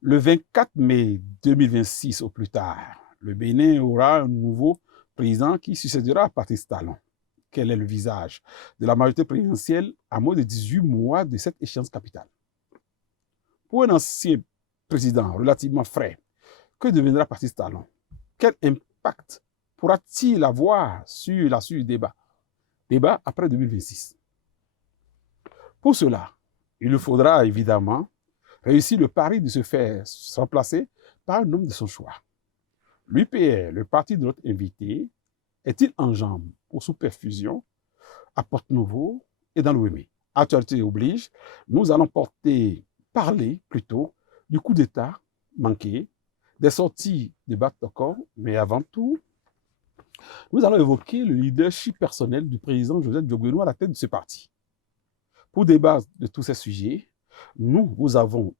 Le 24 mai 2026 au plus tard, le Bénin aura un nouveau président qui succédera à Patrice Talon. Quel est le visage de la majorité présidentielle à moins de 18 mois de cette échéance capitale? Pour un ancien président relativement frais, que deviendra Patrice Talon? Quel impact pourra-t-il avoir sur la suite du débat après 2026? Pour cela, il lui faudra évidemment réussir le pari de se faire remplacer par un homme de son choix. L'UPR, le parti de notre invité, est-il en jambes pour sous perfusion à Porte-Nouveau et dans l'OME? Actualité oblige, nous allons parler plutôt du coup d'État manqué, des sorties de Batacor, mais avant tout, nous allons évoquer le leadership personnel du président Joseph Diogueno à la tête de ce parti. Pour débattre de tous ces sujets, nous avons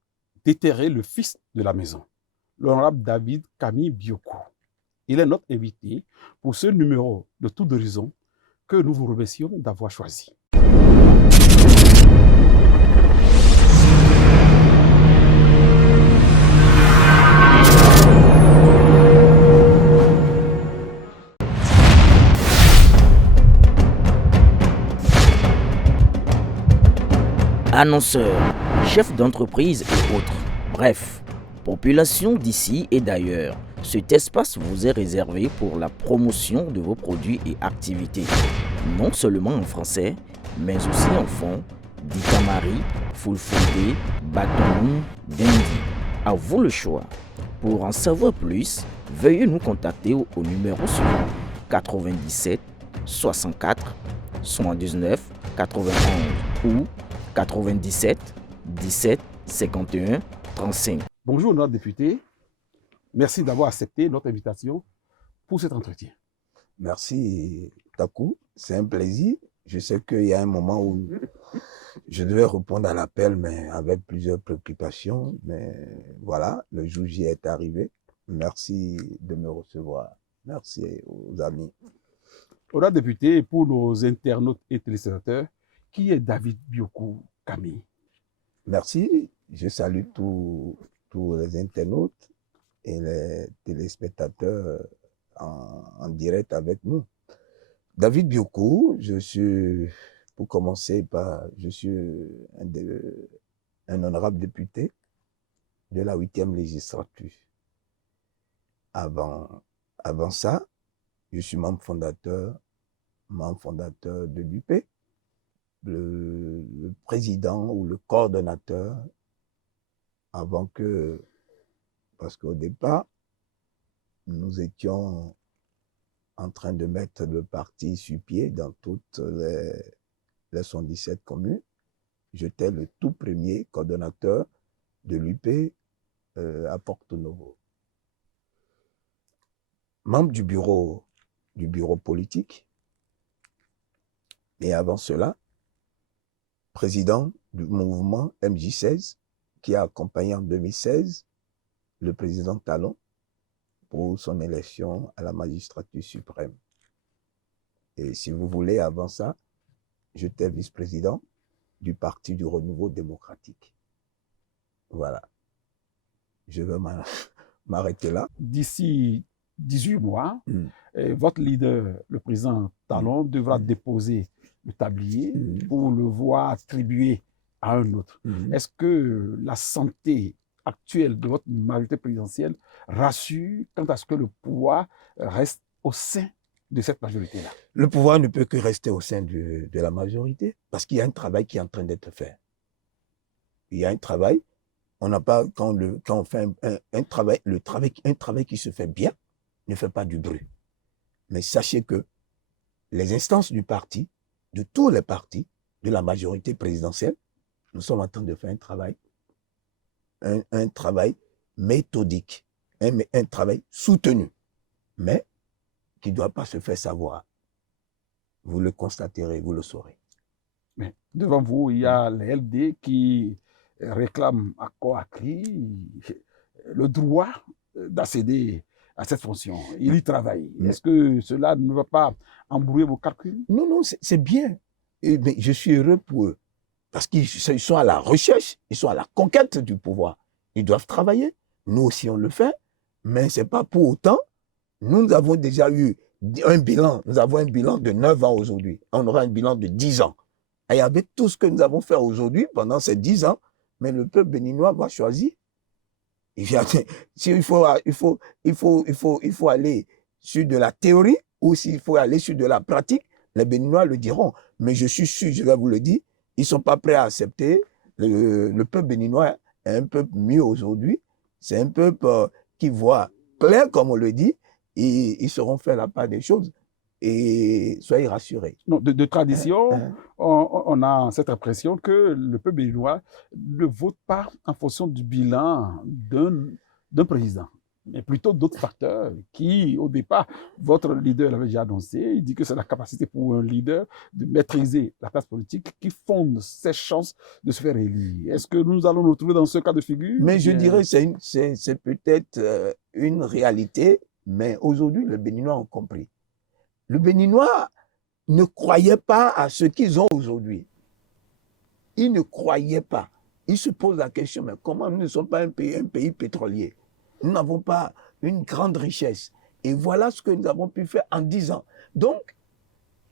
déterré le fils de la maison, l'honorable David Camille Biokou. Il est notre invité pour ce numéro de Tour d'Horizon que nous vous remercions d'avoir choisi. Annonceurs, chefs d'entreprise et autres. Bref, population d'ici et d'ailleurs, cet espace vous est réservé pour la promotion de vos produits et activités. Non seulement en français, mais aussi en fond, Dikamari, Fulfulde, Batoum, Dendi. À vous le choix. Pour en savoir plus, veuillez nous contacter au numéro suivant 97 64 79 91 ou 97 17 51 35. Bonjour, notre député. Merci d'avoir accepté notre invitation pour cet entretien. Merci, Takou. C'est un plaisir. Je sais qu'il y a un moment où je devais répondre à l'appel, mais avec plusieurs préoccupations. Mais voilà, le jour J est arrivé. Merci de me recevoir. Merci aux amis. Honorable député, pour nos internautes et téléspectateurs, qui est David Biokou Camille? Merci. Je salue tous les internautes et les téléspectateurs en direct avec nous. David Biokou, pour commencer, je suis un honorable député de la 8e législature. Avant ça, je suis membre fondateur de l'UP, le président ou le coordonnateur, parce qu'au départ, nous étions en train de mettre le parti sur pied dans toutes les 117 communes. J'étais le tout premier coordonnateur de l'UP à Porte-Nouveau. Membre du bureau politique, et avant cela, président du mouvement MJ16, qui a accompagné en 2016 le président Talon pour son élection à la magistrature suprême. Et si vous voulez, avant ça, j'étais vice-président du Parti du Renouveau démocratique. Voilà. Je vais m'arrêter là. D'ici 18 mois, votre leader, le président Talon, devra déposer le tablier pour le voir attribué à un autre. Est-ce que la santé actuelle de votre majorité présidentielle rassure quant à ce que le pouvoir reste au sein de cette majorité-là? Le pouvoir ne peut que rester au sein de la majorité parce qu'il y a un travail qui est en train d'être fait. Il y a un travail, on n'a pas, quand on fait un travail qui se fait bien, ne fait pas du bruit. Mais sachez que les instances du parti, de tous les partis, de la majorité présidentielle, nous sommes en train de faire un travail méthodique, un travail soutenu, mais qui ne doit pas se faire savoir. Vous le constaterez, vous le saurez. Mais devant vous, il y a les LD qui réclament à corps à cri le droit d'accéder à cette fonction. Il y travaille. Est-ce que cela ne va pas embrouiller vos calculs? Non, c'est bien. Mais je suis heureux pour eux. Parce qu'ils sont à la recherche, ils sont à la conquête du pouvoir. Ils doivent travailler. Nous aussi, on le fait. Mais ce n'est pas pour autant. Nous avons déjà eu un bilan. Nous avons un bilan de 9 ans aujourd'hui. On aura un bilan de 10 ans. Et avec tout ce que nous avons fait aujourd'hui, pendant ces 10 ans, mais le peuple béninois va choisir. Il faut aller sur de la théorie ou s'il faut aller sur de la pratique, les Béninois le diront. Mais je suis sûr, je vais vous le dire, ils ne sont pas prêts à accepter. Le peuple béninois est un peuple mieux aujourd'hui. C'est un peuple qui voit clair, comme on le dit, et ils sauront faire la part des choses. Et soyez rassurés. Non, de tradition, on a cette impression que le peuple béninois ne vote pas en fonction du bilan d'un président, mais plutôt d'autres facteurs qui, au départ, votre leader l'avait déjà annoncé. Il dit que c'est la capacité pour un leader de maîtriser la classe politique qui fonde ses chances de se faire élire. Est-ce que nous allons nous retrouver dans ce cas de figure? Mais je dirais que c'est peut-être une réalité, mais aujourd'hui, les Béninois ont compris. Le Béninois ne croyait pas à ce qu'ils ont aujourd'hui. Ils ne croyaient pas. Ils se posent la question, mais comment nous ne sommes pas un pays pétrolier? Nous n'avons pas une grande richesse. Et voilà ce que nous avons pu faire en 10 ans. Donc,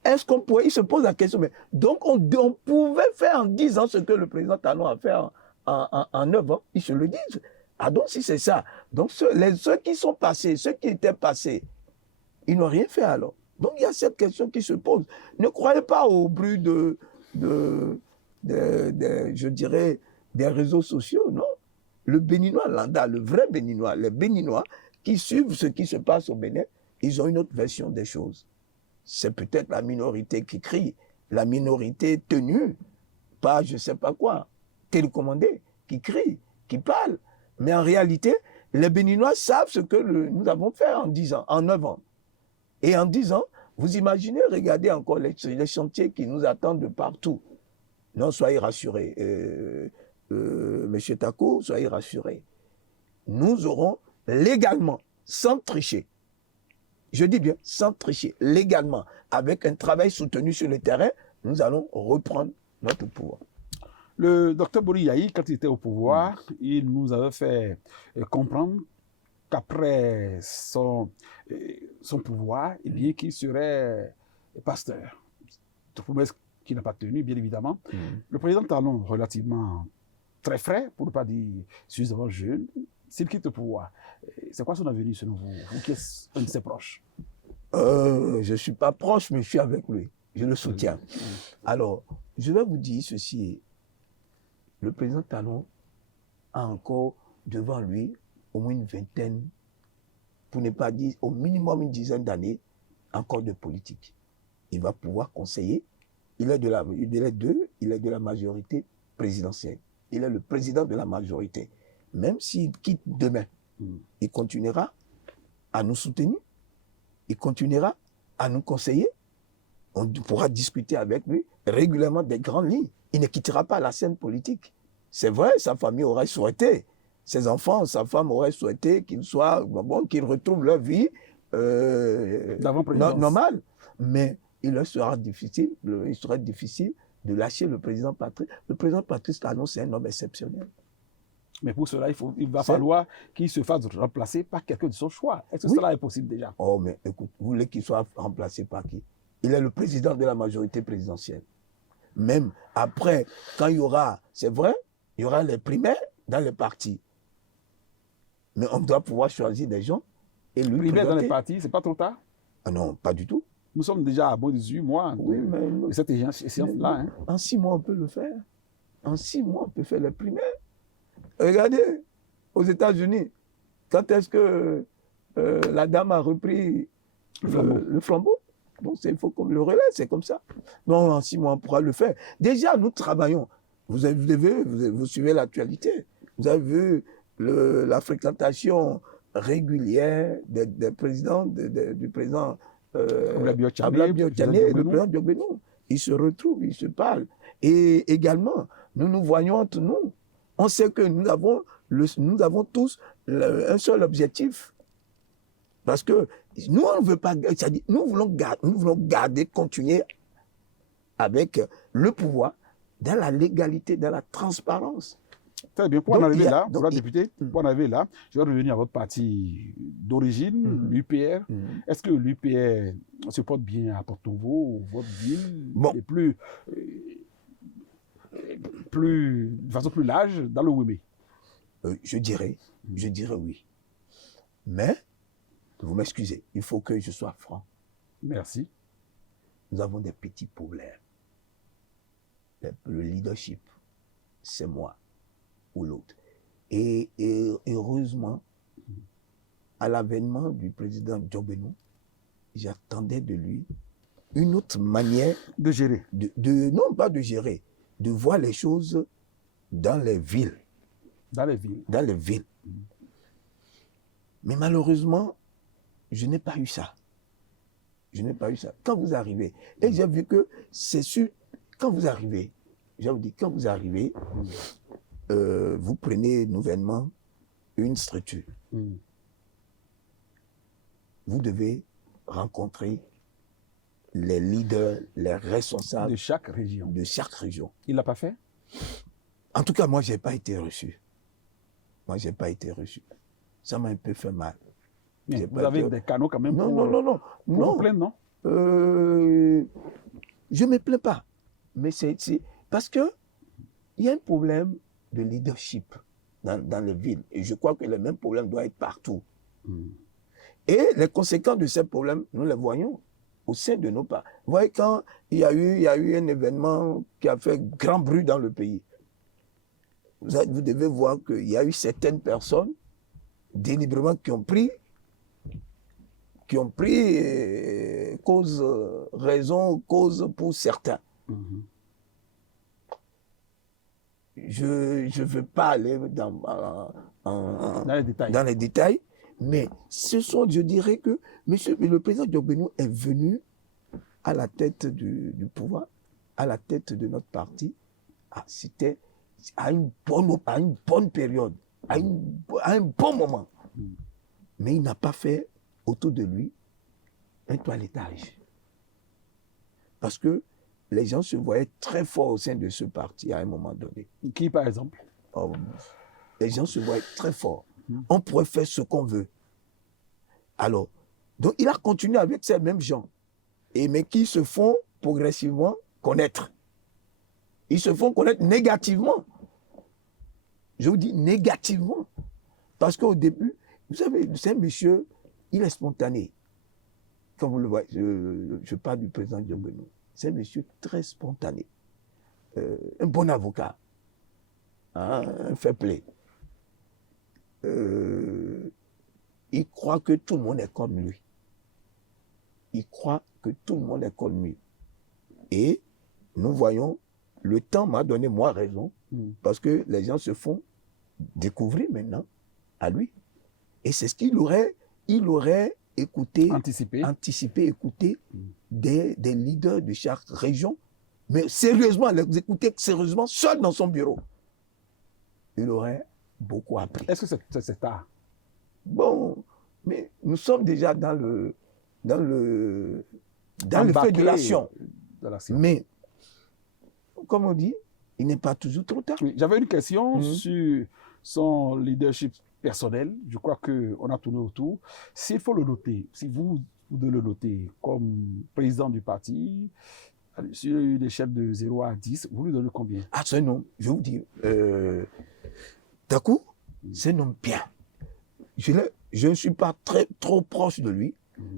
est-ce qu'on pourrait... Ils se posent la question, mais donc on pouvait faire en 10 ans ce que le président Talon a fait en 9 ans. Ils se le disent. Ah donc si c'est ça. Donc ceux qui sont passés, ceux qui étaient passés, ils n'ont rien fait alors. Donc il y a cette question qui se pose. Ne croyez pas au bruit je dirais, des réseaux sociaux, non. Le Béninois lambda, le vrai Béninois, les Béninois qui suivent ce qui se passe au Bénin, ils ont une autre version des choses. C'est peut-être la minorité qui crie, la minorité tenue, pas je ne sais pas quoi, télécommandée, qui crie, qui parle. Mais en réalité, les Béninois savent ce que nous avons fait en 10 ans, en 9 ans. Et en 10 ans, vous imaginez, regardez encore les chantiers qui nous attendent de partout. Non, soyez rassurés. Monsieur Tako, soyez rassurés. Nous aurons légalement, sans tricher, je dis bien sans tricher, légalement, avec un travail soutenu sur le terrain, nous allons reprendre notre pouvoir. Le docteur Bori Yahi, quand il était au pouvoir, il nous avait fait comprendre qu'après son pouvoir, eh bien, qu'il serait pasteur. Une promesse qu'il n'a pas tenue, bien évidemment. Le président Talon, relativement très frais, pour ne pas dire suffisamment jeune, s'il quitte le pouvoir, c'est quoi son avenir selon vous? Vous qui êtes un de ses proches? Je ne suis pas proche, mais je suis avec lui. Je le soutiens. Alors, je vais vous dire ceci. Le président Talon a encore devant lui au moins une vingtaine, pour ne pas dire au minimum une dizaine d'années, encore de politique. Il va pouvoir conseiller. Il est de la majorité présidentielle. Il est le président de la majorité. Même s'il quitte demain, il continuera à nous soutenir. Il continuera à nous conseiller. On pourra discuter avec lui régulièrement des grandes lignes. Il ne quittera pas la scène politique. C'est vrai, sa famille aurait souhaité, ses enfants, sa femme aurait souhaité qu'ils retrouvent leur vie normale. Mais il serait difficile de lâcher le président Patrice. Le président Patrice Talon, c'est un homme exceptionnel. Mais pour cela, il va falloir qu'il se fasse remplacer par quelqu'un de son choix. Est-ce que cela est possible déjà? Oh, mais écoute, vous voulez qu'il soit remplacé par qui? Il est le président de la majorité présidentielle. Même après, quand il y aura, c'est vrai, il y aura les primaires dans les partis. Mais on doit pouvoir choisir des gens et lui primaires présenter. Dans les partis, c'est pas trop tard? Ah non, pas du tout. Nous sommes déjà à moins de 18 mois de cette échéance-là. En 6 mois, on peut le faire. En 6 mois, on peut faire les primaires. Regardez, aux États-Unis, quand est-ce que la dame a repris le flambeau? Donc, il faut qu'on le relève, c'est comme ça. Non, en 6 mois, on pourra le faire. Déjà, nous travaillons. Vous suivez l'actualité. Vous avez vu la fréquentation régulière du président Abdoulaye Biotchané et le président Diogbenou. Ils se retrouvent, ils se parlent. Et également, nous nous voyons entre nous. On sait que nous avons tous un seul objectif. Parce que nous, on ne veut pas, c'est-à-dire, nous voulons garder, continuer avec le pouvoir dans la légalité, dans la transparence. Très bien. Pour en Donc, arriver il y a- là, donc, voilà, il- député, pour en arriver là, je vais revenir à votre parti d'origine, l'UPR. Est-ce que l'UPR se porte bien à Porto-Novo, votre ville, Bon. et de façon plus large, dans le Wémé? Je dirais oui. Mais, vous m'excusez, il faut que je sois franc. Merci. Nous avons des petits problèmes. Le leadership, c'est moi ou l'autre. Et heureusement, à l'avènement du président Djobénou, j'attendais de lui une autre manière De gérer. non pas de gérer, de voir les choses dans les villes. Dans les villes. Dans les villes. Mais malheureusement, je n'ai pas eu ça. Je n'ai pas eu ça. Quand vous arrivez, et j'ai vu que c'est sûr, quand vous arrivez, je vous dis, quand vous arrivez, vous prenez nouvellement une structure. Vous devez rencontrer les leaders, les responsables De chaque région. de chaque région. Il ne l'a pas fait? En tout cas, moi, je n'ai pas été reçu. Moi, je n'ai pas été reçu. Ça m'a un peu fait mal. Mais J'ai vous pas avez été- des canaux quand même Non, pour, non, non, non. pour non. vous plaindre, non? Je ne me plains pas. Mais c'est parce que il y a un problème de leadership dans les villes. Et je crois que le même problème doit être partout. Et les conséquences de ces problèmes, nous les voyons au sein de nos pas. Vous voyez, quand il y a eu un événement qui a fait grand bruit dans le pays, vous devez voir qu'il y a eu certaines personnes délibérément qui ont pris cause pour certains. Je ne veux pas aller dans les détails, mais ce sont, je dirais que le président Djobénou est venu à la tête du pouvoir, à la tête de notre parti. C'était à une bonne période, à un bon moment. Mais il n'a pas fait autour de lui un toilettage. Parce que les gens se voyaient très forts au sein de ce parti à un moment donné. Qui, par exemple? Les gens se voyaient très forts. On pourrait faire ce qu'on veut. Alors, donc il a continué avec ces mêmes gens, mais qui se font progressivement connaître. Ils se font connaître négativement. Je vous dis négativement. Parce qu'au début, vous savez, c'est un monsieur, il est spontané. Quand vous le voyez, je parle du président Djobénou. C'est un monsieur très spontané. Un bon avocat. Un fair play. Il croit que tout le monde est comme lui. Il croit que tout le monde est comme lui. Et nous voyons, le temps m'a donné moi raison, parce que les gens se font découvrir maintenant à lui. Et c'est ce qu'il aurait écouté, écouté des leaders de chaque région, mais sérieusement, les écouter sérieusement seul dans son bureau. Il aurait beaucoup appris. Est-ce que c'est tard? Bon, mais nous sommes déjà dans le feu de l'action. Mais, comme on dit, il n'est pas toujours trop tard. Oui, j'avais une question sur son leadership personnel. Je crois qu'on a tourné autour. S'il faut le noter, si vous devez le noter comme président du parti, sur une échelle de 0 à 10, vous lui donnez combien? Ah, c'est un homme, je vous dis, Takou, c'est un homme bien. Je ne suis pas trop proche de lui,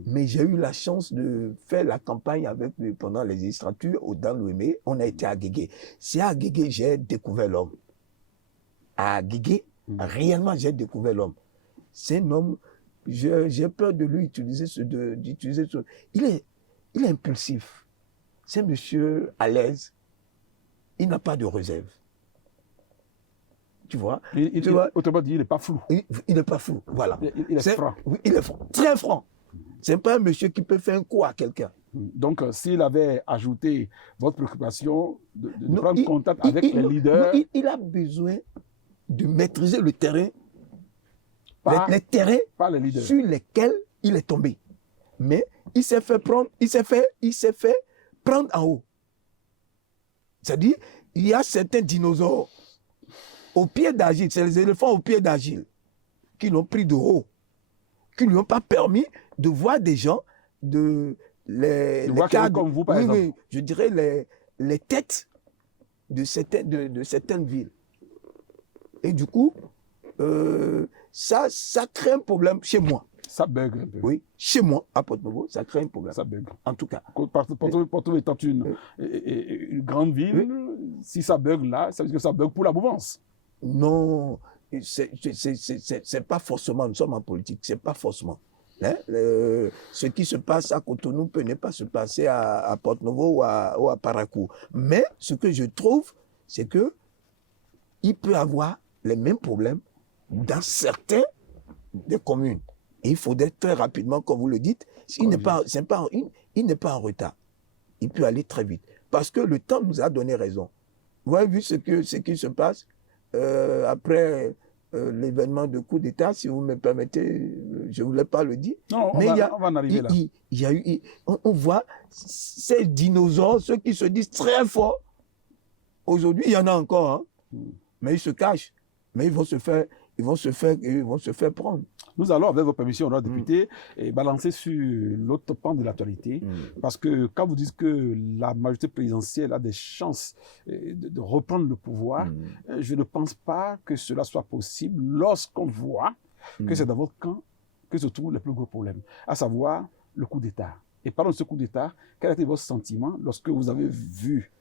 mais j'ai eu la chance de faire la campagne avec lui pendant les législatures dans l'Ouémé. On a été à Guégué. C'est à Guégué que j'ai découvert l'homme. À Guégué, réellement, j'ai découvert l'homme. C'est un homme, j'ai peur de lui d'utiliser ce. Il est impulsif. C'est un monsieur à l'aise. Il n'a pas de réserve. Tu vois, autrement dit, il n'est pas flou. Il n'est pas flou, voilà. Il est franc. Oui, il est franc, très franc. C'est pas un monsieur qui peut faire un coup à quelqu'un. Donc, s'il avait ajouté votre préoccupation de prendre contact avec les leaders... Il a besoin de maîtriser le terrain, les terrains par les leaders sur lesquels il est tombé. Mais il s'est fait prendre en haut. C'est-à-dire, il y a certains dinosaures au pied d'Agile, c'est les éléphants au pied d'Agile qui l'ont pris de haut, qui ne lui ont pas permis de voir des gens, les cadres comme vous, par exemple. Oui, je dirais les têtes de certaines villes. Et du coup, ça crée un problème chez moi. Ça bug un peu. Oui, chez moi, à Porto-Novo, ça crée un problème. Ça bug. En tout cas. Porto étant une grande ville, si ça bug là, ça veut dire que ça bug pour la mouvance. Non, c'est pas forcément, nous sommes en politique, c'est pas forcément. Hein? Ce qui se passe à Cotonou peut ne pas se passer à Porto-Novo ou à Parakou. Mais ce que je trouve, c'est que il peut avoir les mêmes problèmes dans certaines des communes. Et il faudrait très rapidement, comme vous le dites, il n'est pas en retard. Il peut aller très vite. Parce que le temps nous a donné raison. Vous avez vu ce qui se passe après l'événement de coup d'État, si vous me permettez, je ne voulais pas le dire. Non, mais on va en arriver là. Il y a eu, on voit ces dinosaures, ceux qui se disent très forts. Aujourd'hui, il y en a encore, hein, mais ils se cachent. Mais ils vont se faire prendre. Nous allons, avec vos permissions, honorable député, balancer sur l'autre pan de l'actualité. Parce que quand vous dites que la majorité présidentielle a des chances de reprendre le pouvoir, je ne pense pas que cela soit possible lorsqu'on voit que c'est dans votre camp que se trouvent les plus gros problèmes, à savoir le coup d'État. Et parlons de ce coup d'État, quel a été votre sentiment lorsque vous avez vu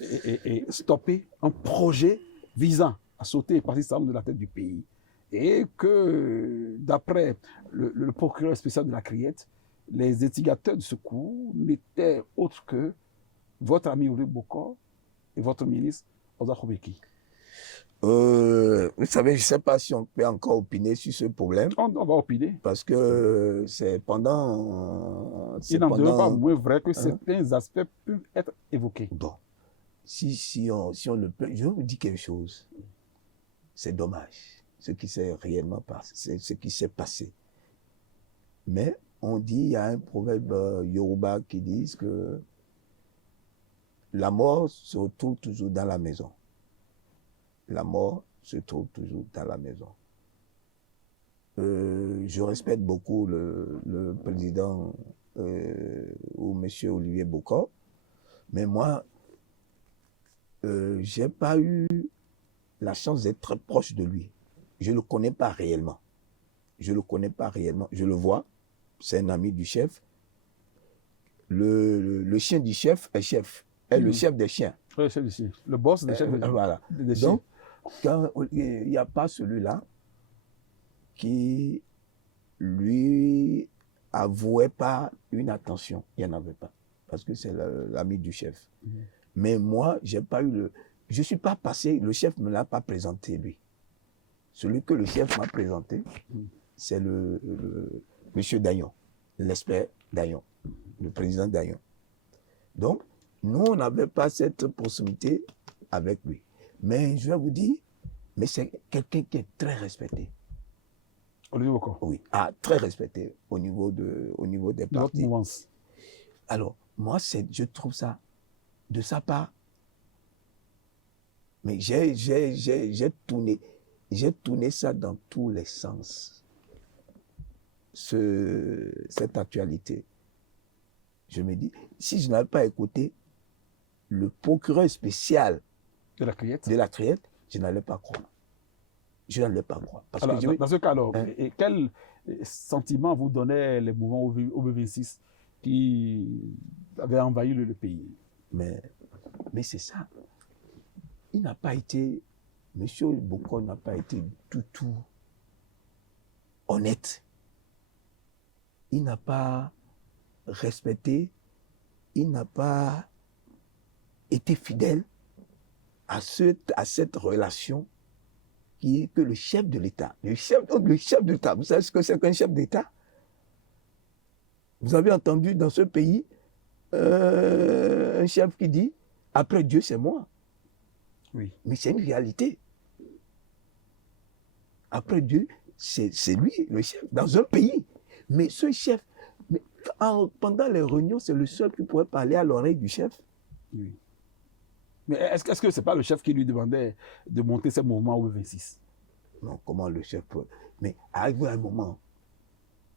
et stopper un projet visant à sauter Parti Sam de la tête du pays, et que, d'après le procureur spécial de la Criette, les instigateurs de ce coup n'étaient autres que votre ami Olivier Bokor et votre ministre Oza Khobeki. Vous savez, je ne sais pas si on peut encore opiner sur ce problème. On va opiner. Parce que c'est pendant... Il n'en demeure pas moins vrai que certains aspects peuvent être évoqués. Bon, si on le peut, je vais vous dire quelque chose. C'est dommage, ce qui s'est réellement passé, ce qui s'est passé. Mais on dit, il y a un proverbe Yoruba qui dit que la mort se retrouve toujours dans la maison. La mort se trouve toujours dans la maison. Je respecte beaucoup le président ou monsieur Olivier Bokor, mais moi, j'ai pas eu la chance d'être très proche de lui. Je ne le connais pas réellement. Je le connais pas réellement. Je le vois, c'est un ami du chef. Le chien du chef est chef, est le chef des chiens. Oui, le chef des chiens. Le boss des chefs voilà. des chiens. Donc, quand il n'y a pas celui-là qui lui avouait pas une attention, il n'y en avait pas. Parce que c'est l'ami du chef. Mais moi, j'ai pas eu je suis pas passé, le chef me l'a pas présenté, lui. Celui que le chef m'a présenté, c'est le monsieur Dayon, l'expert Dayon, le président Dayon. Donc, nous, on n'avait pas cette proximité avec lui. Mais je vais vous dire, mais c'est quelqu'un qui est très respecté. Olivier Bokor. Oui, très respecté au niveau des partis. Mouvance. Alors, moi, je trouve ça, de sa part, mais j'ai tourné ça dans tous les sens. Cette actualité. Je me dis, si je n'avais pas écouté le procureur spécial de la Criette, je n'allais pas croire. Je n'allais pas croire. Parce alors, que dans ce cas, alors, et quel sentiment vous donnaient les mouvements OB26 qui avaient envahi le pays? Mais c'est ça. Il n'a pas été, M. Bokor n'a pas été du tout honnête. Il n'a pas respecté, il n'a pas été fidèle à cette relation que le chef de l'État, le chef de l'État, vous savez ce que c'est qu'un chef d'État? Vous avez entendu dans ce pays un chef qui dit « Après Dieu, c'est moi ». Oui. Mais c'est une réalité. Après Dieu, c'est lui, le chef, dans un pays. Mais ce chef, pendant les réunions, c'est le seul qui pourrait parler à l'oreille du chef. Oui. Mais est-ce que ce n'est pas le chef qui lui demandait de monter ces mouvements au 26? Non, comment le chef peut... Mais arrivé un moment,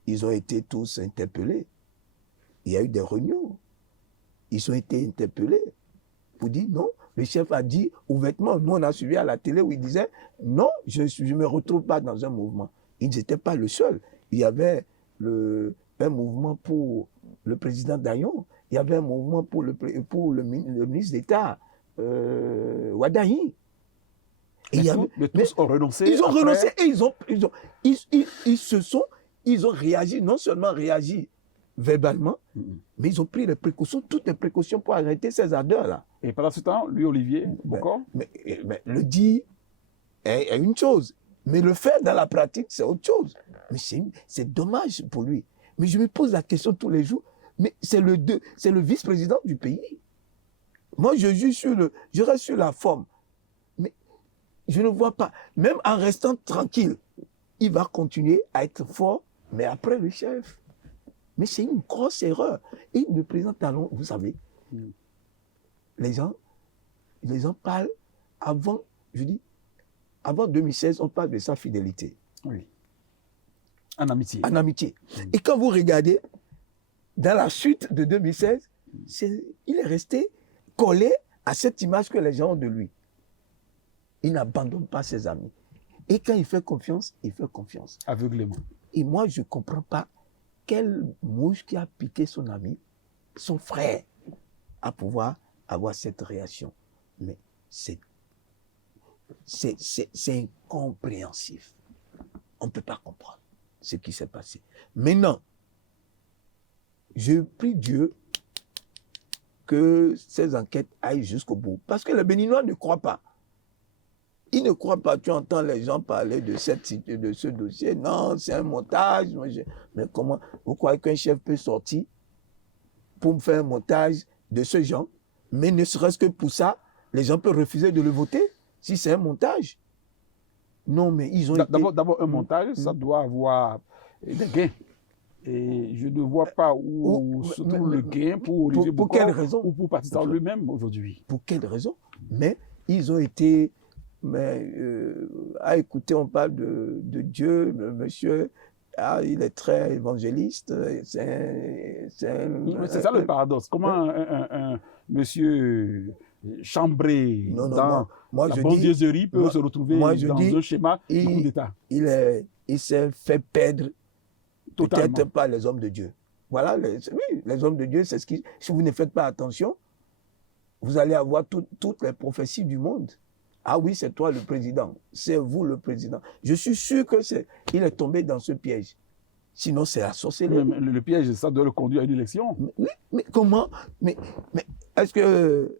ils ont été tous interpellés. Il y a eu des réunions. Ils ont été interpellés pour dire non. Le chef a dit ouvertement, nous on a suivi à la télé où il disait non, je ne me retrouve pas dans un mouvement. Ils n'étaient pas le seul. Il y avait un mouvement pour le président Dayon, il y avait un mouvement pour le ministre d'État Wadahi. Mais tous ont renoncé. Ils ont renoncé et ils ont réagi, non seulement réagi verbalement, mais ils ont pris les précautions, toutes les précautions pour arrêter ces ardeurs-là. Et pendant ce temps, lui, Olivier, Bokor? Mais le dire est une chose, mais le faire dans la pratique, c'est autre chose. Mais c'est dommage pour lui. Mais je me pose la question tous les jours, mais c'est le vice-président du pays. Moi, je reste sur la forme. Mais je ne vois pas, même en restant tranquille, il va continuer à être fort, mais après le chef. Mais c'est une grosse erreur. Et le président Talon, vous savez, les gens parlent avant 2016, on parle de sa fidélité. Oui. En amitié. En amitié. Et quand vous regardez, dans la suite de 2016, il est resté collé à cette image que les gens ont de lui. Il n'abandonne pas ses amis. Et quand il fait confiance, il fait confiance. Aveuglément. Et moi, je ne comprends pas quelle mouche qui a piqué son ami, son frère, à pouvoir avoir cette réaction. Mais c'est incompréhensif. On ne peut pas comprendre ce qui s'est passé. Maintenant, je prie Dieu que ces enquêtes aillent jusqu'au bout. Parce que les Béninois ne croient pas. Ils ne croient pas. Tu entends les gens parler de ce dossier. Non, c'est un montage. Mais comment? Vous croyez qu'un chef peut sortir pour me faire un montage de ce genre? Mais ne serait-ce que pour ça, les gens peuvent refuser de le voter si c'est un montage. Non, mais ils ont D'abord, un montage, ça doit avoir des gains. Et je ne vois pas où se trouve le gain pour Olivier Bokor, quelle raison? Ou pour Patrice lui-même aujourd'hui. Pour quelle raison? Mais ils ont été... à écouter, on parle de Dieu, le monsieur, il est très évangéliste. C'est ça le paradoxe. Comment un monsieur chambré dans la bondieuserie peut se retrouver dans un schéma de coup d'État? Il s'est fait perdre peut-être par les hommes de Dieu. Voilà, les hommes de Dieu, c'est ce qui... Si vous ne faites pas attention, vous allez avoir toutes les prophéties du monde. Ah oui, c'est toi le président. C'est vous le président. Je suis sûr qu'il est tombé dans ce piège. Sinon, c'est la sorcellerie. Mais le piège, ça doit le conduire à une élection. Oui, mais comment? Mais est-ce que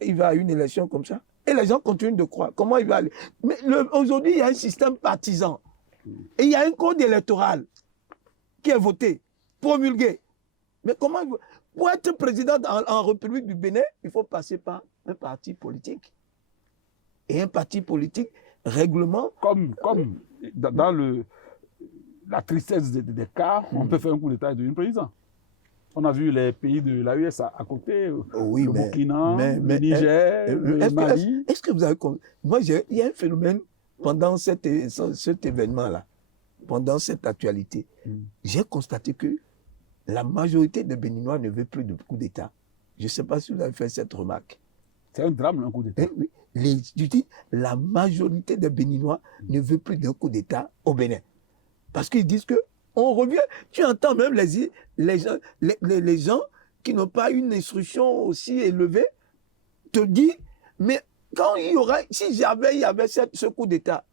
il va à une élection comme ça? Et les gens continuent de croire. Comment il va aller? Mais aujourd'hui, il y a un système partisan. Et il y a un code électoral qui est voté, promulgué. Mais comment... Pour être président en République du Bénin, il faut passer par un parti politique. Et un parti politique, règlement... Comme dans la tristesse des cas, on peut faire un coup d'État et devenir président. On a vu les pays de l'AES à côté, oui, le Burkina, le Niger, le Mali. Est-ce que vous avez... Moi, il y a un phénomène pendant cet événement-là, pendant cette actualité. J'ai constaté que la majorité des Béninois ne veut plus de coup d'État. Je ne sais pas si vous avez fait cette remarque. C'est un drame, un coup d'État. Oui. Je dis, la majorité des Béninois ne veut plus d'un coup d'État au Bénin. Parce qu'ils disent que on revient. Tu entends même les gens qui n'ont pas une instruction aussi élevée te dire, mais quand il y avait ce coup d'État,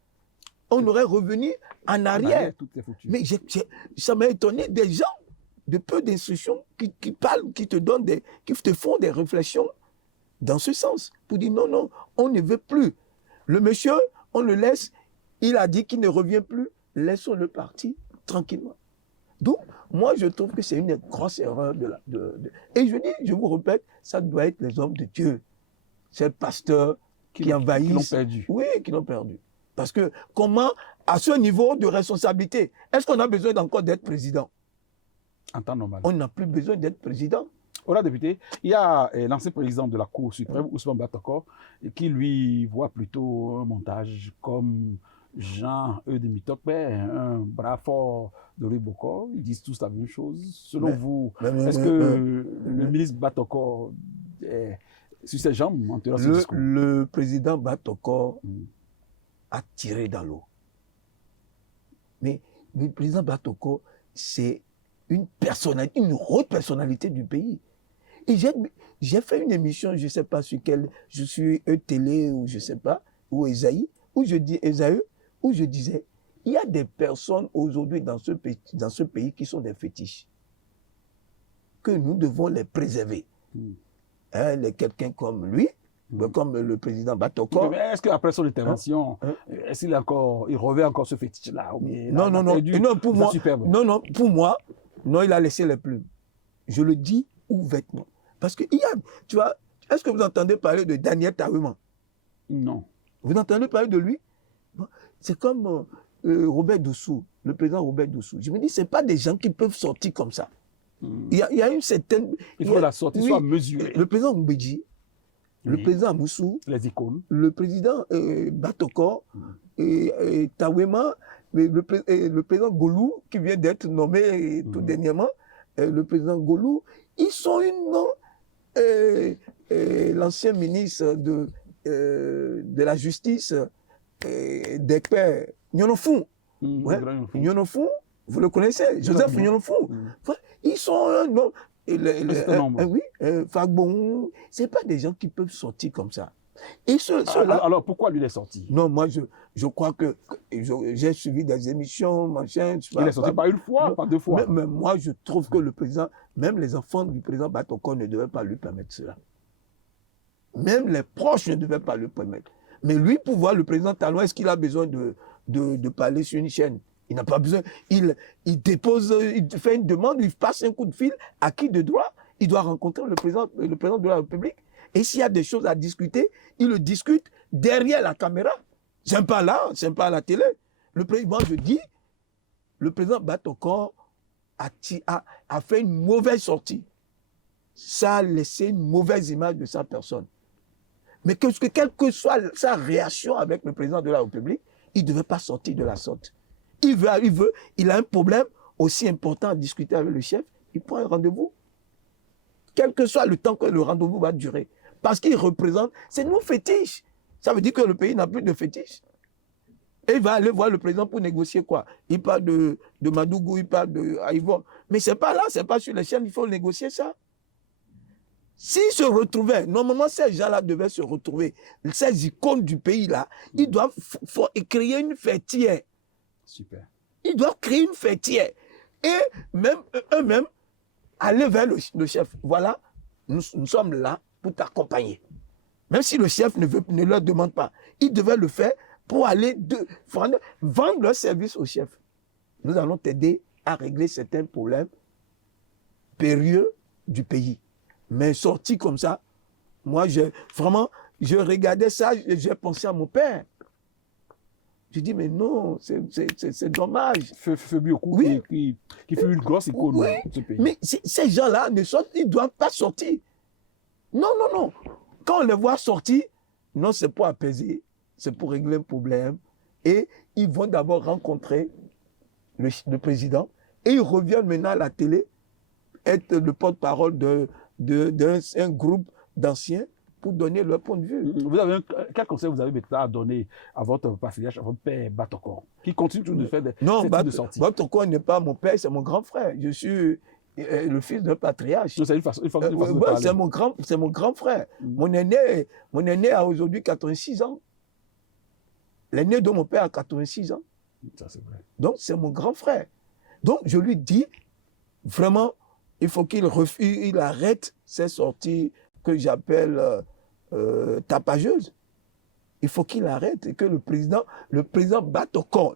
on aurait revenu en arrière. Tout est foutu. Mais ça m'a étonné des gens de peu d'instructions qui parlent, qui te font des réflexions dans ce sens. Pour dire non, on ne veut plus. Le monsieur, on le laisse, il a dit qu'il ne revient plus, laissons-le partir tranquillement. Donc, moi, je trouve que c'est une grosse erreur Et je vous répète, ça doit être les hommes de Dieu, ces pasteurs qui envahissent. Qui l'ont perdu. Oui, qui l'ont perdu. Parce que comment, à ce niveau de responsabilité, est-ce qu'on a besoin encore d'être président? En temps normal. On n'a plus besoin d'être président. Voilà, député, il y a l'ancien président de la Cour suprême, Ousmane Batokor, qui lui voit plutôt un montage comme Jean Eudemi-Tokpe, un bras fort de Louis Bokor. Ils disent tous la même chose. Selon vous, est-ce que le ministre Batokor est sur ses jambes en tenant ce discours? Le président Batokor a tiré dans l'eau. Mais le président Batokor, c'est une haute personnalité du pays. Et j'ai fait une émission, je ne sais pas sur quelle, je suis télé ou je ne sais pas, ou Esaïe, où je disais, il y a des personnes aujourd'hui dans ce pays qui sont des fétiches, que nous devons les préserver. Quelqu'un comme lui, comme le président Batokor. Est-ce qu'après son intervention, est-ce qu'il revêt encore ce fétiche-là? Non, pour moi, non, il a laissé les plumes. Je le dis ouvertement. Parce que tu vois, est-ce que vous entendez parler de Daniel Taoueman? Non. Vous entendez parler de lui? C'est comme Robert Doussou, le président Robert Doussou. Je me dis, c'est pas des gens qui peuvent sortir comme ça. Il y a une certaine... Il faut que la sortie soit mesurée. Le président Mbedji, le président Moussou, les icônes, le président Batokor, Taoueman, le président Golou, qui vient d'être nommé tout dernièrement, le président Golou, ils sont l'ancien ministre de la Justice, des pères, Nyonofou. Nyonofou, vous le connaissez, Joseph Nyonofou. Ils sont oui, Fagbon, c'est pas des gens qui peuvent sortir comme ça. Et alors pourquoi lui il est sorti? Non, moi je crois que j'ai suivi des émissions, machin. Il est sorti pas une fois, pas deux fois. Mais moi je trouve que le président, même les enfants du président Batokor ne devaient pas lui permettre cela. Même les proches ne devaient pas lui permettre. Mais lui, pour voir le président Talon, est-ce qu'il a besoin de parler sur une chaîne? Il n'a pas besoin. Il fait une demande, il passe un coup de fil. À qui de droit? Il doit rencontrer le président de la République. Et s'il y a des choses à discuter, il le discute derrière la caméra. C'est pas là, c'est pas à la télé. Moi, je dis, le président Batokor a fait une mauvaise sortie. Ça a laissé une mauvaise image de sa personne. Mais quelle que soit sa réaction avec le président de la République, il ne devait pas sortir de la sorte. Il a un problème aussi important à discuter avec le chef, il prend un rendez-vous. Quel que soit le temps que le rendez-vous va durer. Parce qu'il représente, c'est nos fétiches. Ça veut dire que le pays n'a plus de fétiches. Et il va aller voir le président pour négocier quoi? Il parle de Madougou, il parle de Haïvor. Mais c'est pas là, c'est pas sur les chaînes, il faut négocier ça. S'ils se retrouvaient, normalement ces gens-là devaient se retrouver, ces icônes du pays-là, ils doivent créer une fêtière. Super. Ils doivent créer une fêtière. Et même eux-mêmes, aller vers le chef. Voilà, nous sommes là pour t'accompagner. Même si le chef ne leur demande pas, ils devaient le faire pour aller vendre leur service au chef. Nous allons t'aider à régler certains problèmes périlleux du pays. Mais sorti comme ça, moi, je regardais ça, j'ai pensé à mon père. Je dis, mais non, c'est dommage. Febiokou, oui. qui fait une grosse icône de ce pays. Mais ces gens-là, ils ne doivent pas sortir. Non. Quand on les voit sortir, non, c'est pour apaiser, c'est pour régler un problème. Et ils vont d'abord rencontrer le président et ils reviennent maintenant à la télé être le porte-parole d'un groupe d'anciens pour donner leur point de vue. Quel conseil vous avez maintenant à donner à votre patriarche, à votre père Batokor, qui continue toujours de faire des de sorties? Batokor n'est pas mon père, c'est mon grand frère. Je suis le fils d'un patriarche. C'est une façon de parler. C'est mon grand frère. Mon aîné a aujourd'hui 86 ans. L'aîné de mon père a 86 ans. Ça, c'est vrai. Donc, c'est mon grand frère. Donc, je lui dis, vraiment, il faut qu'il arrête ces sorties que j'appelle tapageuses. Il faut qu'il arrête et que le président Batokor,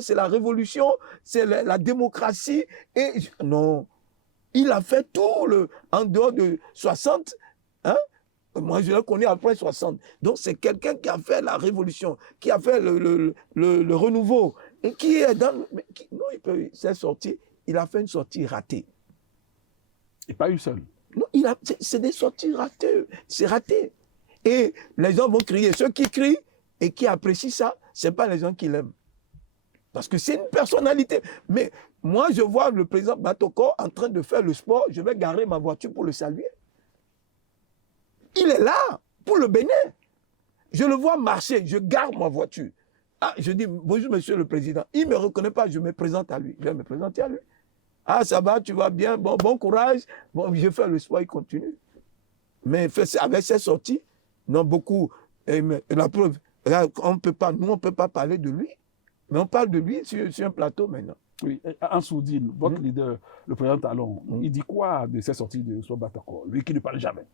c'est la révolution, c'est la démocratie. Et non, il a fait tout en dehors de 60, hein? Moi, je le connais après 60. Donc, c'est quelqu'un qui a fait la révolution, qui a fait le renouveau, et qui est dans... il s'est sorti, il a fait une sortie ratée. Et pas une seule. Non, c'est des sorties ratées. C'est raté. Et les gens vont crier. Ceux qui crient et qui apprécient ça, ce n'est pas les gens qui l'aiment. Parce que c'est une personnalité. Mais moi, je vois le président Batoko en train de faire le sport. Je vais garer ma voiture pour le saluer. Il est là pour le Bénin. Je le vois marcher. Je gare ma voiture. Ah, je dis, bonjour, monsieur le président. Il ne me reconnaît pas. Je me présente à lui. Je vais me présenter à lui. Ah, ça va, tu vas bien. Bon courage. Bon, je fais le sport, il continue. Mais avec ses sorties, non, beaucoup. Et la preuve, là, nous, on ne peut pas parler de lui. Mais on parle de lui sur un plateau maintenant. Oui, Ansoudine, votre leader, le président Talon, il dit quoi de ces sorties de Soba Batako, lui qui ne parle jamais?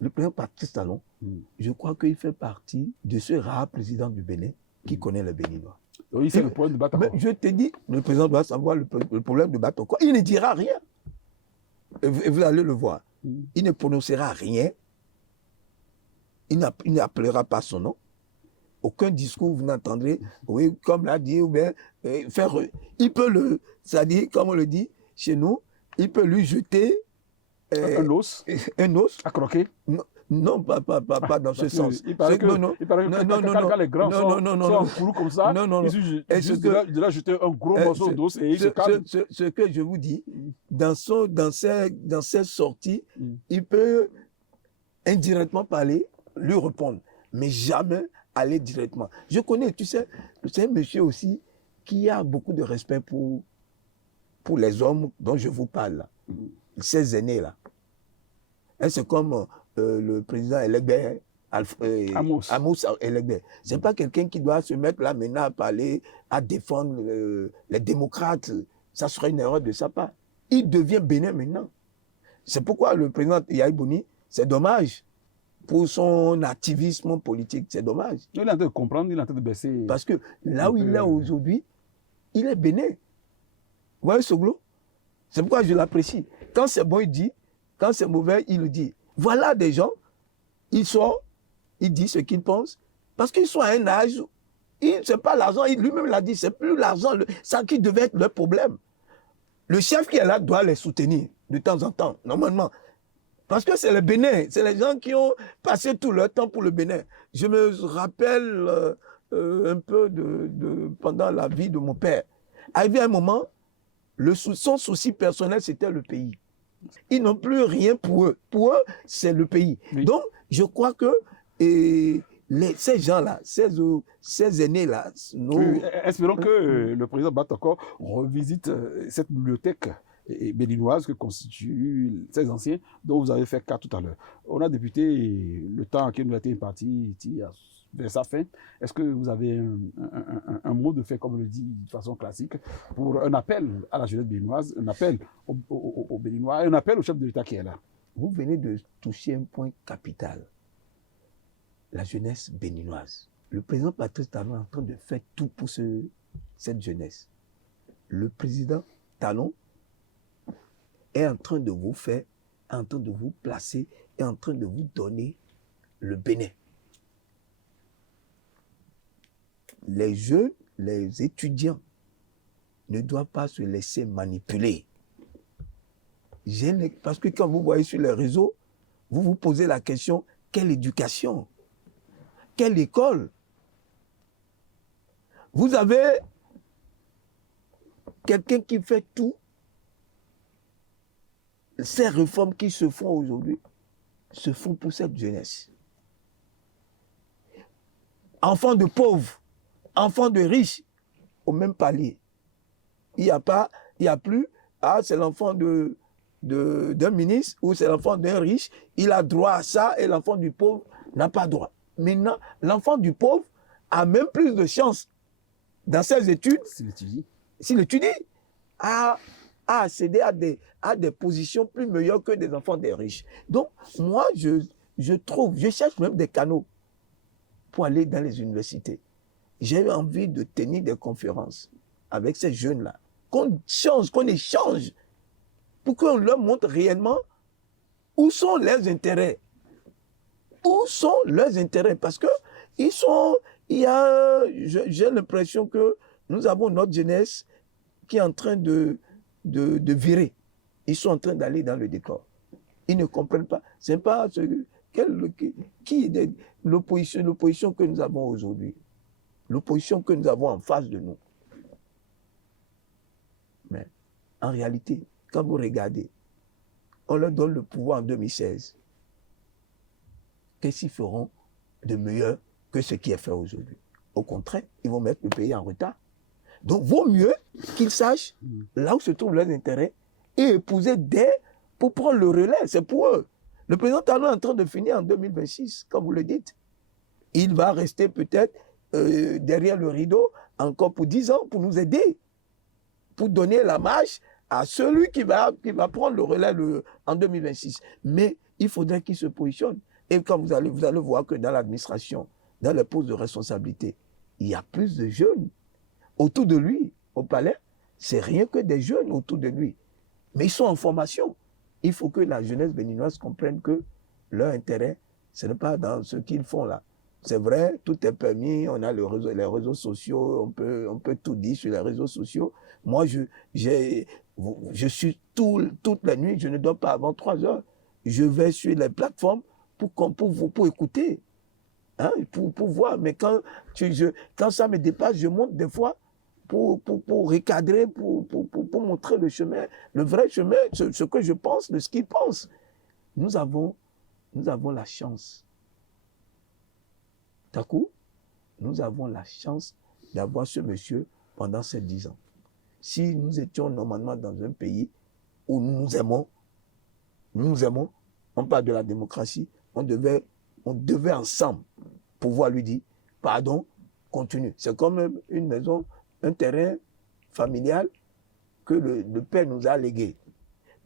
Le président Patrice Talon, je crois qu'il fait partie de ce rare président du Bénin qui connaît le Béninois. Oui, c'est le problème de Batako. Je te dis, le président doit savoir le problème de Batako. Il ne dira rien. Et vous allez le voir. Il ne prononcera rien. Il n'appellera pas son nom. Aucun discours, vous n'entendrez, oui, comme l'a dit, ou bien faire. Il peut c'est-à-dire, comme on le dit chez nous, il peut lui jeter un os. Un os. À croquer. Non, pas dans ce sens. Il paraît que quand les grands sont en coulou comme ça, ils juste de là jeter un gros morceau d'os et ils se calment. Ce que je vous dis, dans ses sorties, il peut indirectement parler, lui répondre, mais jamais aller directement. Je connais, tu sais, c'est un monsieur aussi qui a beaucoup de respect pour les hommes dont je vous parle, là. Ces aînés-là. C'est comme le président Elegbé, Amos Elegbé. Ce n'est pas quelqu'un qui doit se mettre là maintenant à parler, à défendre les démocrates. Ça serait une erreur de sa part. Il devient Bénin maintenant. C'est pourquoi le président Yahi Boni, c'est dommage. Pour son activisme politique, c'est dommage. Il est en train de comprendre, il est en train de baisser. Parce que là où il est aujourd'hui, il est Bénin. Vous voyez Soglo? C'est pourquoi je l'apprécie. Quand c'est bon, il dit. Quand c'est mauvais, il le dit. Voilà des gens, ils sortent, ils disent ce qu'ils pensent, parce qu'ils sont à un âge, c'est pas l'argent, lui-même l'a dit, c'est plus l'argent, ça qui devait être leur problème. Le chef qui est là doit les soutenir de temps en temps, normalement. Parce que c'est le Bénin, c'est les gens qui ont passé tout leur temps pour le Bénin. Je me rappelle un peu pendant la vie de mon père. Arrivé un moment, son souci personnel, c'était le pays. Ils n'ont plus rien pour eux. Pour eux, c'est le pays. Oui. Donc, je crois que ces gens-là, ces aînés-là... Espérons que le président Batako revisite cette bibliothèque béninoise que constituent ces anciens dont vous avez fait cas tout à l'heure. On a débuté le temps qui nous a été imparti vers sa fin. Est-ce que vous avez un mot de fait, comme on le dit de façon classique, pour un appel à la jeunesse béninoise, un appel aux Béninois, un appel au chef de l'État qui est là? Vous venez de toucher un point capital. La jeunesse béninoise. Le président Patrice Talon est en train de faire tout pour cette jeunesse. Le président Talon est en train de vous faire, en train de vous placer, est en train de vous donner le Bénin. Les jeunes, les étudiants ne doivent pas se laisser manipuler. Parce que quand vous voyez sur les réseaux, vous vous posez la question, quelle éducation? Quelle école? Vous avez quelqu'un qui fait tout. Ces réformes qui se font aujourd'hui se font pour cette jeunesse. Enfants de pauvres, enfants de riches, au même palier. Il n'y a plus, c'est l'enfant d'un ministre ou c'est l'enfant d'un riche, il a droit à ça et l'enfant du pauvre n'a pas droit. Maintenant, l'enfant du pauvre a même plus de chance dans ses études, s'il étudie, à accéder à des positions plus meilleures que des enfants des riches. Donc, moi, je cherche même des canaux pour aller dans les universités. J'ai envie de tenir des conférences avec ces jeunes-là, qu'on échange, pour qu'on leur montre réellement où sont leurs intérêts. Où sont leurs intérêts? Parce que j'ai l'impression que nous avons notre jeunesse qui est en train de virer. Ils sont en train d'aller dans le décor. Ils ne comprennent pas. Ce n'est pas l'opposition que nous avons aujourd'hui. L'opposition que nous avons en face de nous. Mais en réalité, quand vous regardez, on leur donne le pouvoir en 2016. Qu'est-ce qu'ils feront de meilleur que ce qui est fait aujourd'hui? Au contraire, ils vont mettre le pays en retard. Donc, vaut mieux qu'ils sachent là où se trouvent leurs intérêts et épouser pour prendre le relais. C'est pour eux. Le président Talon est en train de finir en 2026, comme vous le dites. Il va rester peut-être derrière le rideau encore pour 10 ans pour nous aider, pour donner la marche à celui qui va prendre le relais en 2026. Mais il faudrait qu'il se positionne. Et quand vous allez voir que dans l'administration, dans les postes de responsabilité, il y a plus de jeunes autour de lui, au palais. C'est rien que des jeunes autour de lui. Mais ils sont en formation. Il faut que la jeunesse béninoise comprenne que leur intérêt, ce n'est pas dans ce qu'ils font là. C'est vrai, tout est permis, on a les réseaux sociaux, on peut tout dire sur les réseaux sociaux. Moi, je suis toute la nuit, je ne dors pas avant 3 heures. Je vais sur les plateformes pour écouter, hein, pour voir. Mais quand ça me dépasse, je monte des fois pour recadrer, pour montrer le chemin, le vrai chemin, ce que je pense, de ce qu'ils pensent. Nous avons la chance. D'un coup, nous avons la chance d'avoir ce monsieur pendant ces 10 ans. Si nous étions normalement dans un pays où nous aimons, on parle de la démocratie, on devait ensemble pouvoir lui dire, pardon, continue. C'est comme une maison, un terrain familial que le père nous a légué.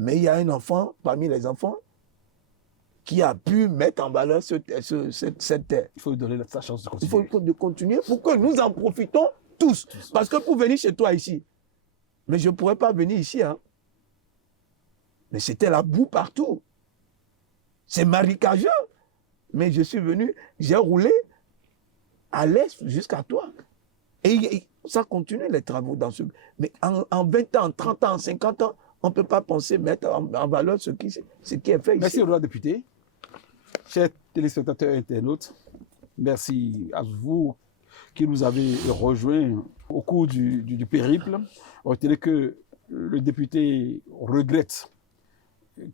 Mais il y a un enfant, parmi les enfants, qui a pu mettre en valeur cette terre. Il faut lui donner sa chance de continuer. Il faut continuer pour que nous en profitons tous. Parce que pour venir chez toi ici, mais je ne pourrais pas venir ici. Hein. Mais c'était la boue partout. C'est marécageux. Mais je suis venu, j'ai roulé à l'est jusqu'à toi. Et ça continue les travaux dans ce... Mais en 20 ans, en 30 ans, en 50 ans, on ne peut pas penser mettre en valeur ce qui est fait ici. Merci, honorable député. Chers téléspectateurs et internautes, merci à vous qui nous avez rejoints au cours du périple. On dirait que le député regrette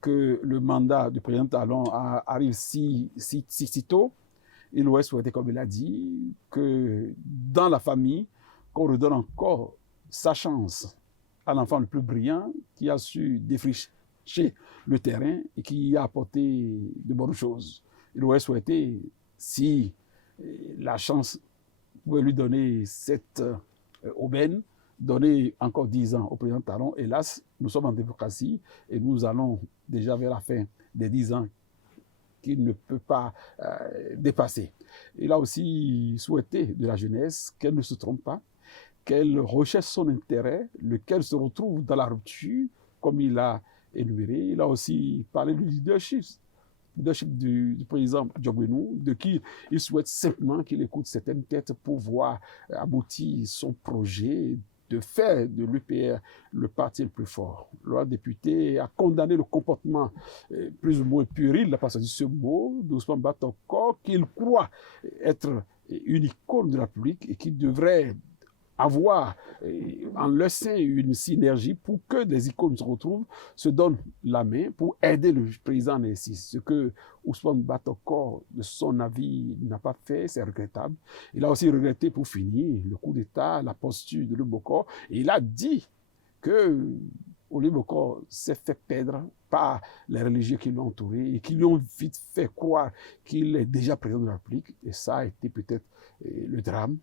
que le mandat du président Talon arrive si tôt. Il aurait souhaité, comme il a dit, que dans la famille, qu'on redonne encore sa chance à l'enfant le plus brillant qui a su défricher le terrain et qui a apporté de bonnes choses. Il aurait souhaité, si la chance pouvait lui donner cette aubaine, donner encore 10 ans au président Talon. Hélas, nous sommes en démocratie et nous allons déjà vers la fin des 10 ans qu'il ne peut pas dépasser. Il a aussi souhaité de la jeunesse qu'elle ne se trompe pas, qu'elle recherche son intérêt, lequel se retrouve dans la rupture, comme il a énuméré. Il a aussi parlé du leadership du président Diogbenou, de qui il souhaite simplement qu'il écoute certaines têtes pour voir aboutir son projet de faire de l'UPR le parti le plus fort. Le député a condamné le comportement plus ou moins puéril, la passage de ce mot, d'Ousmane Batokor, qu'il croit être une icône de la République et qui devrait avoir en leur sein une synergie pour que des icônes se retrouvent, se donnent la main pour aider le président en exercice. Ce que Ousmane Batokor, de son avis, n'a pas fait, c'est regrettable. Il a aussi regretté, pour finir, le coup d'État, la posture de Lubokor. Et il a dit que Lubokor s'est fait perdre par les religieux qui l'ont entouré et qui lui ont vite fait croire qu'il est déjà président de la République. Et ça a été peut-être le drame.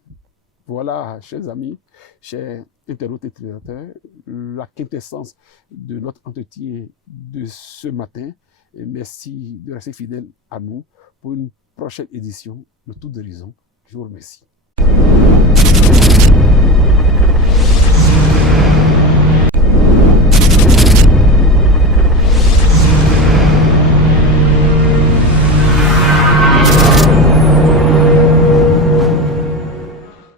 Voilà, chers amis, chers internautes et téléspectateurs, la quintessence de notre entretien de ce matin. Et merci de rester fidèles à nous pour une prochaine édition de Tour d'Horizon. Je vous remercie.